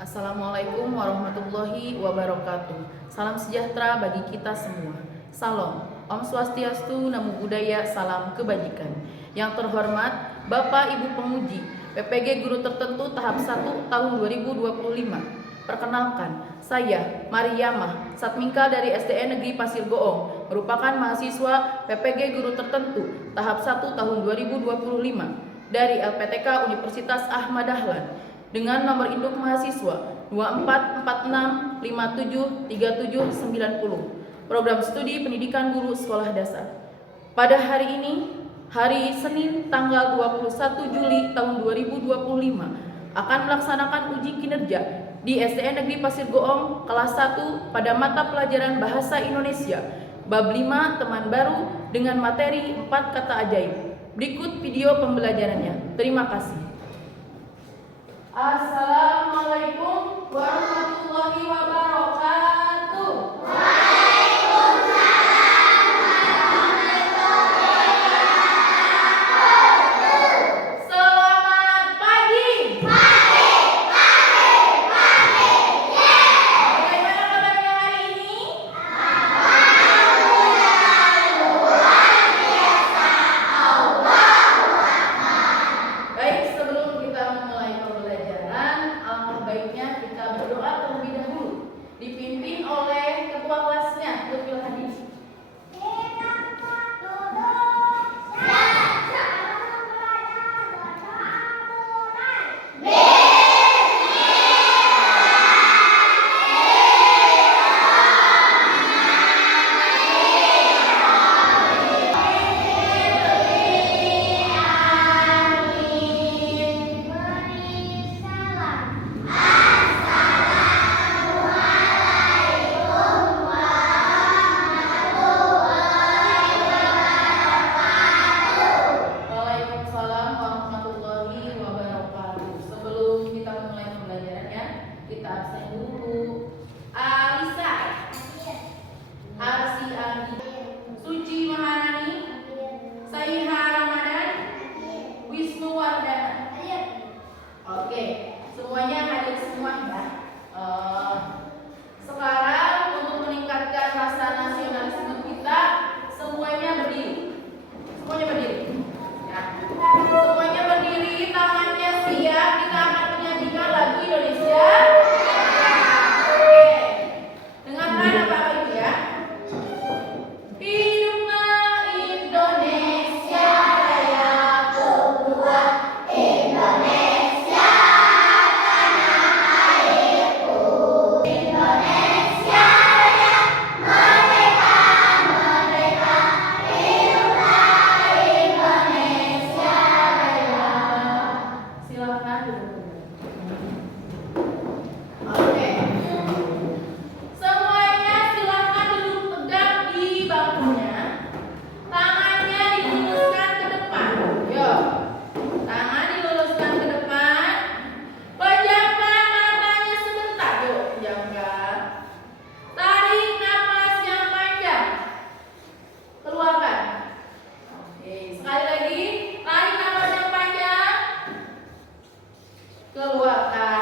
Assalamualaikum warahmatullahi wabarakatuh. Salam sejahtera bagi kita semua. Salam, Om Swastiastu, Namo Buddhaya, salam kebajikan. Yang terhormat Bapak Ibu Penguji PPG Guru Tertentu Tahap 1 tahun 2025. Perkenalkan, saya Mariamah Satmingka dari SDN Negeri Pasir Goong, merupakan mahasiswa PPG Guru Tertentu Tahap 1 tahun 2025 dari LPTK Universitas Ahmad Dahlan dengan nomor induk mahasiswa 2446573790, program studi pendidikan guru sekolah dasar. Pada hari ini, hari Senin tanggal 21 Juli tahun 2025, akan melaksanakan uji kinerja di SDN Negeri Pasir Goong kelas 1 pada mata pelajaran Bahasa Indonesia bab 5 teman baru dengan materi 4 kata ajaib. Berikut video pembelajarannya. Terima kasih. Assalamualaikum warahmatullahi wabarakatuh. Selamat pagi. Bagaimana kabarnya hari ini? Baik, sebelum kita memulai pembelajaran, alangkah baiknya kita berdoa terlebih dahulu, dipimpin oleh ketua kelasnya, Lutfi Hadi. Waalaikumsalam warahmatullahi wabarakatuh. Sebelum kita memulai pembelajarannya, kita absen dulu. Alisa, Arsi Andi, Suci Maharani, Saiha Ramadan, Wisnu Wardana. Oke, semuanya hadir semua ya. Sekarang untuk meningkatkan rasa nasionalisme kita, semuanya berdiri. Semuanya berdiri. Ya. Semuanya berdiri, tangannya siap. Kita akan menyanyikan lagu Indonesia. Oke. Dengarkan apa itu ya? Hiduplah Indonesia Raya, terkuat Indonesia, tanah airku. Indonesia Raya, merdeka, merdeka. Hiduplah Indonesia Raya. Silakan duduk. Oke. Semuanya silakan duduk tegak di bangkunya. Tangannya diluruskan ke depan. Yo. Tangan diluruskan ke depan. Pejamkan matanya sebentar. Yuk, pejamkan. Tarik napas yang panjang. Keluarkan. Oke, sekali lagi. Tarik napas yang panjang. Keluarkan.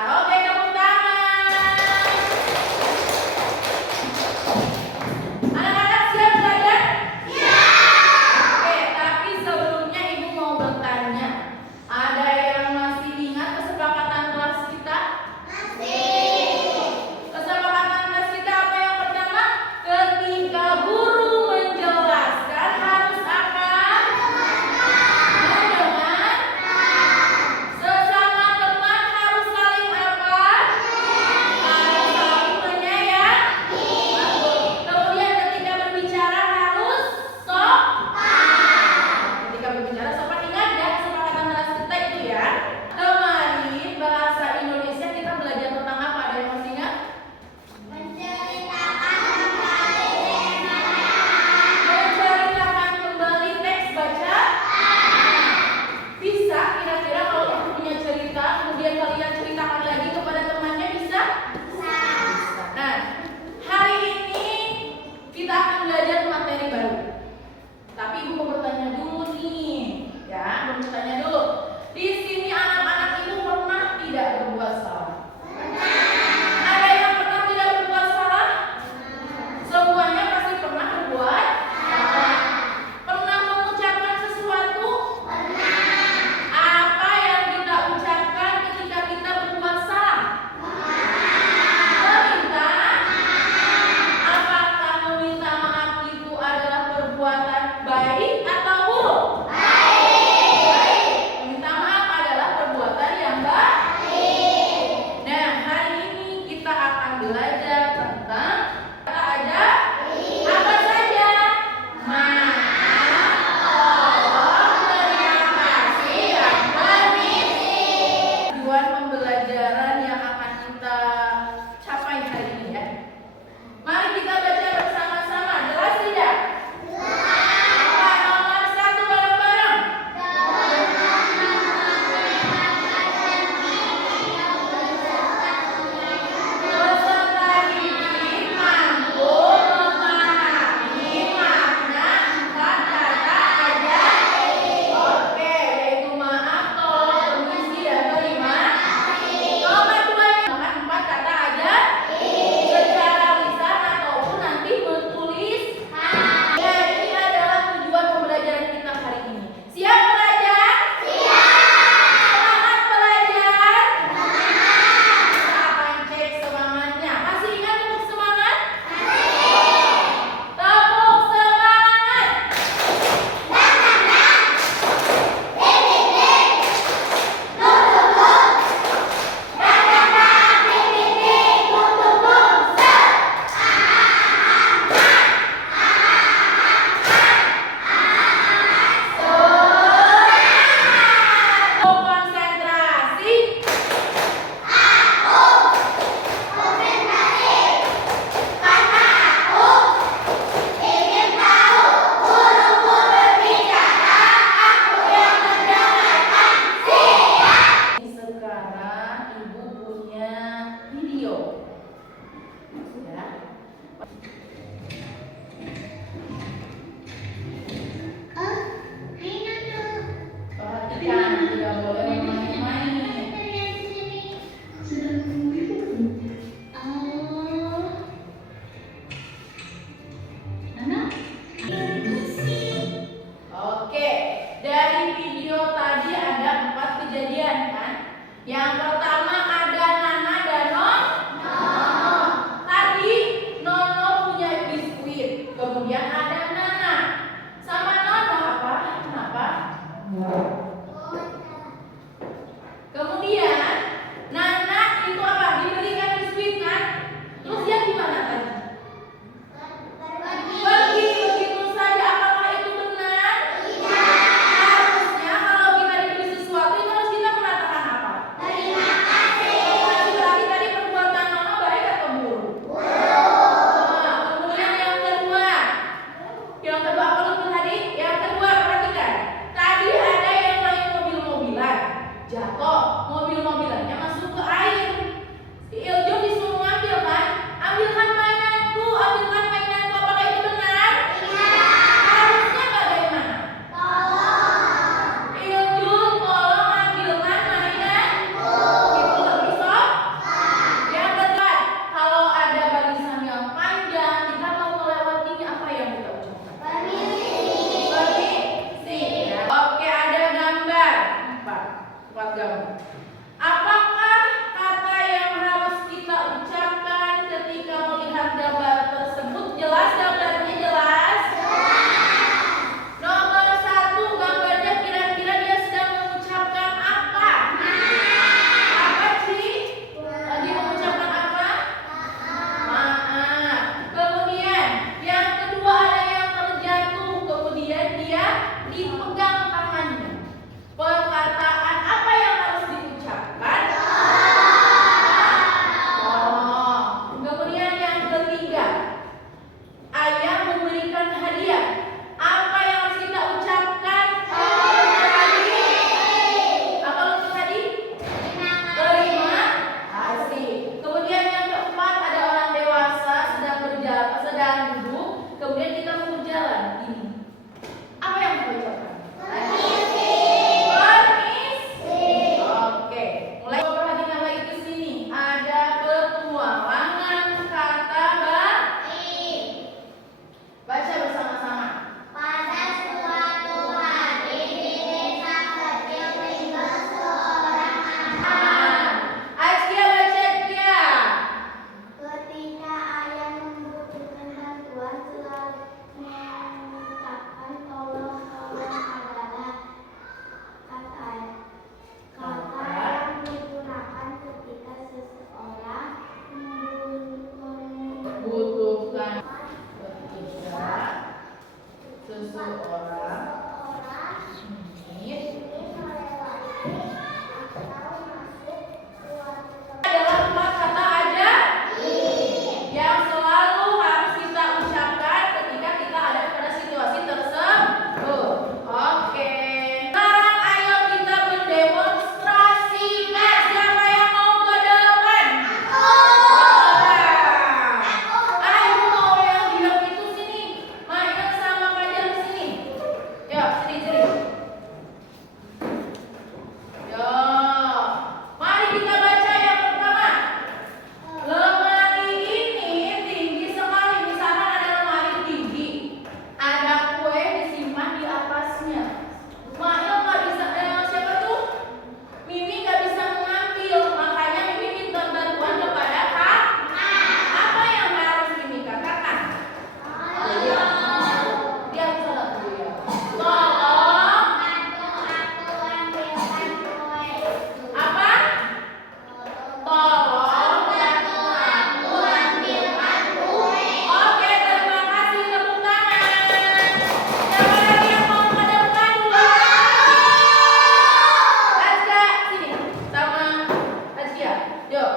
Yuk.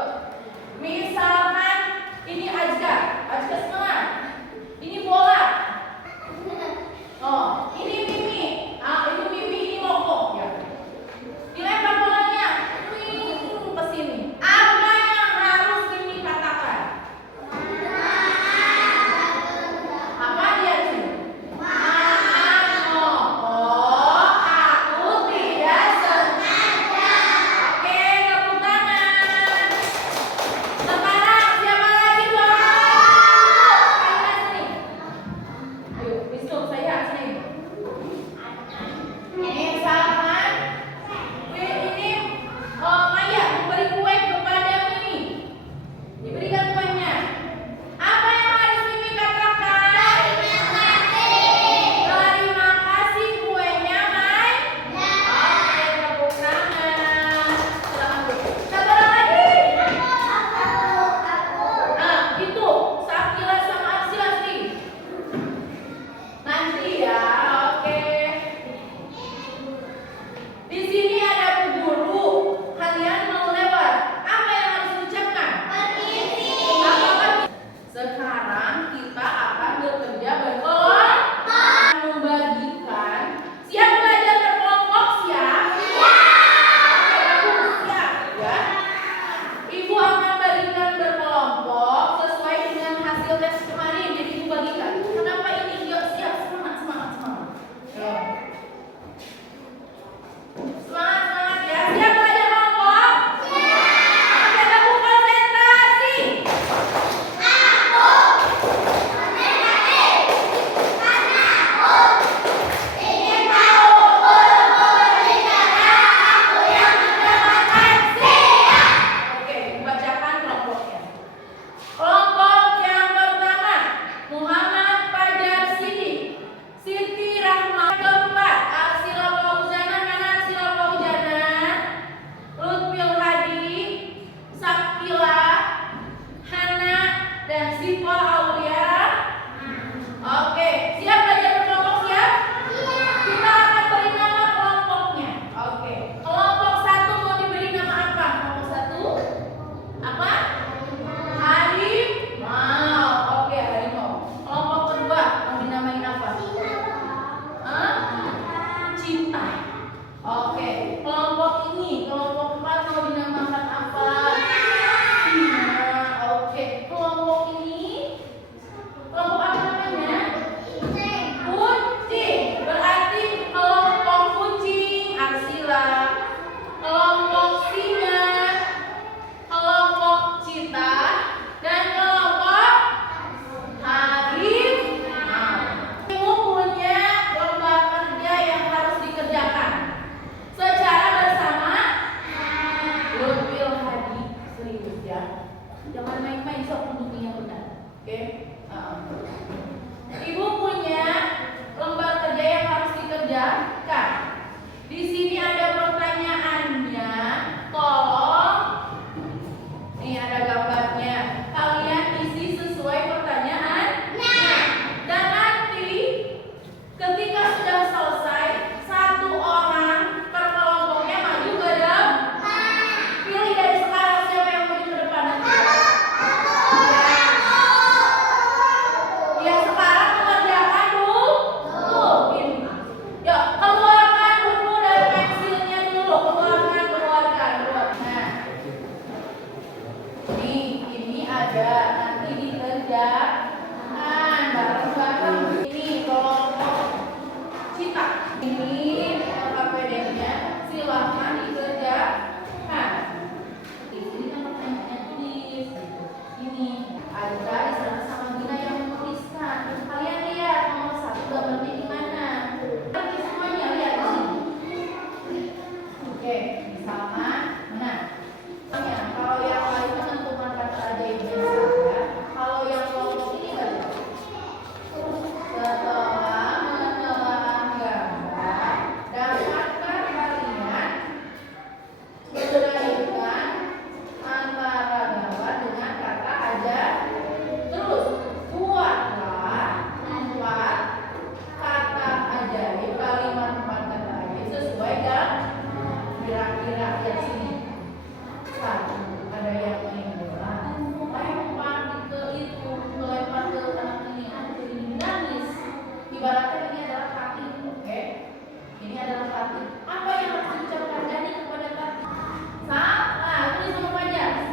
Misalkan ini Ajka. Ajka semangat. Ini bola. Oh, ini Mimi. Itu Mimi, ini Moko. Ya. Dilempar bolanya. Ke sini. Apa yang harus Mimi katakan? Apa dia sini?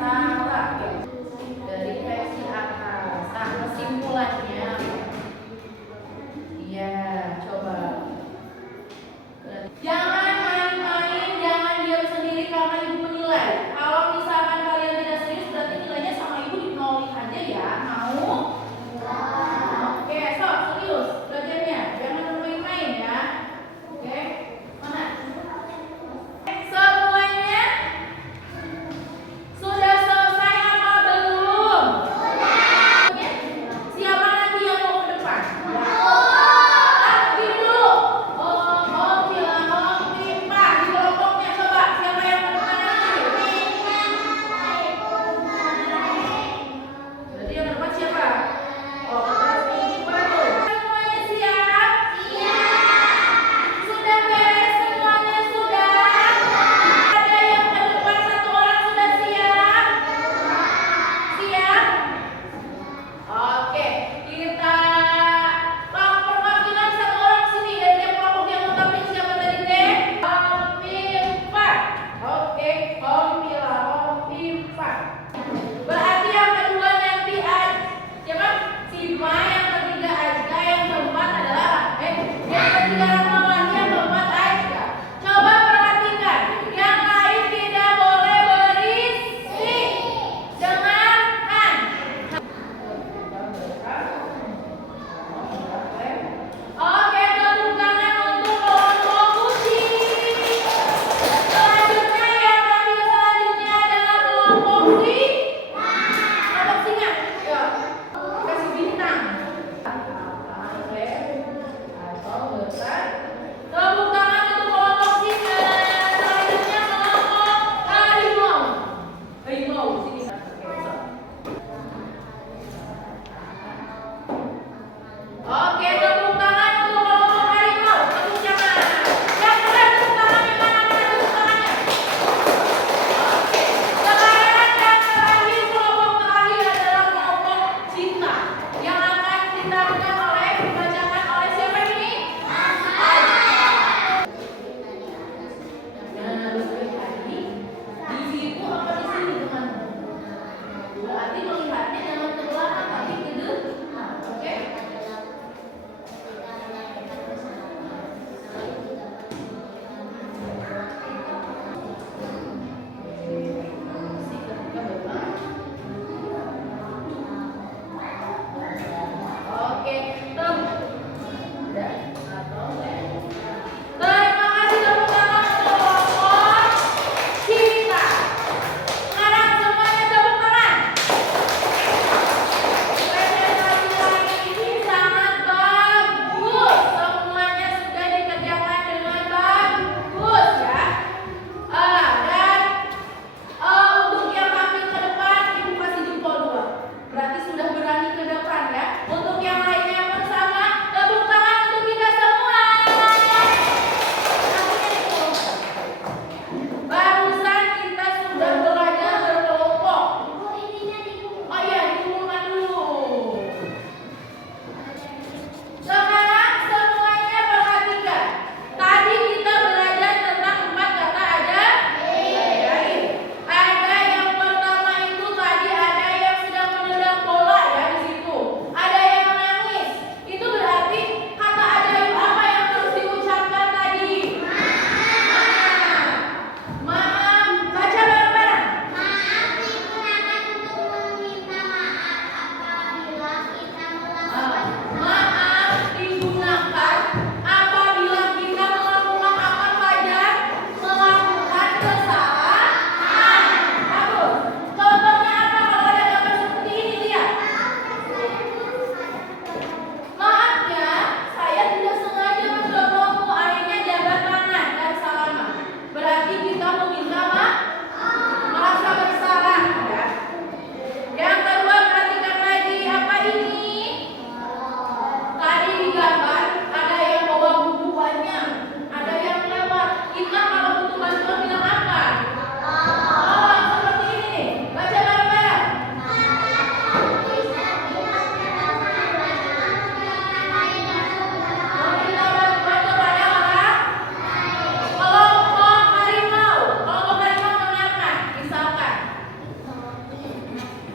salah. Dari versi atas. Nah, kesimpulannya. Iya, coba. Jangan main-main, jangan diam sendiri karena ibu menilai. Kalau misalkan kalian tidak serius, berarti nilainya sama ibu dinolin aja ya. Mau? Oke, so serius belajarnya. Jangan main-main ya. Oke, mana? Semuanya sudah selesai.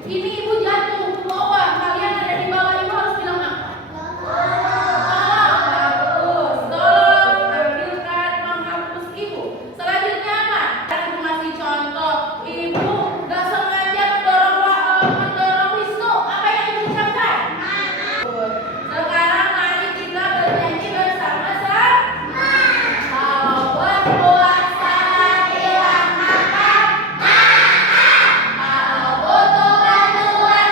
Ini ibu jatuh ke bawah. Kalian ada di bawah, ibu harus bilang apa? Bagus. Tolong ambilkan penghapus ibu. Selanjutnya apa? Ibu masih contoh. Ibu gak sengaja mendorong Wisnu. Apa yang ibu ucapkan? Sekarang mari kita bernyanyi bersama-sama. Kalau berpuasa bilang makan. Kalau butuh bantuan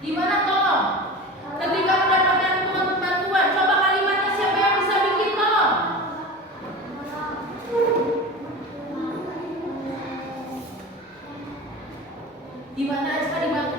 Gimana tolong? Ketika mendapatkan bantuan, coba kalimatnya siapa yang bisa bikin tolong? Gimana kalimat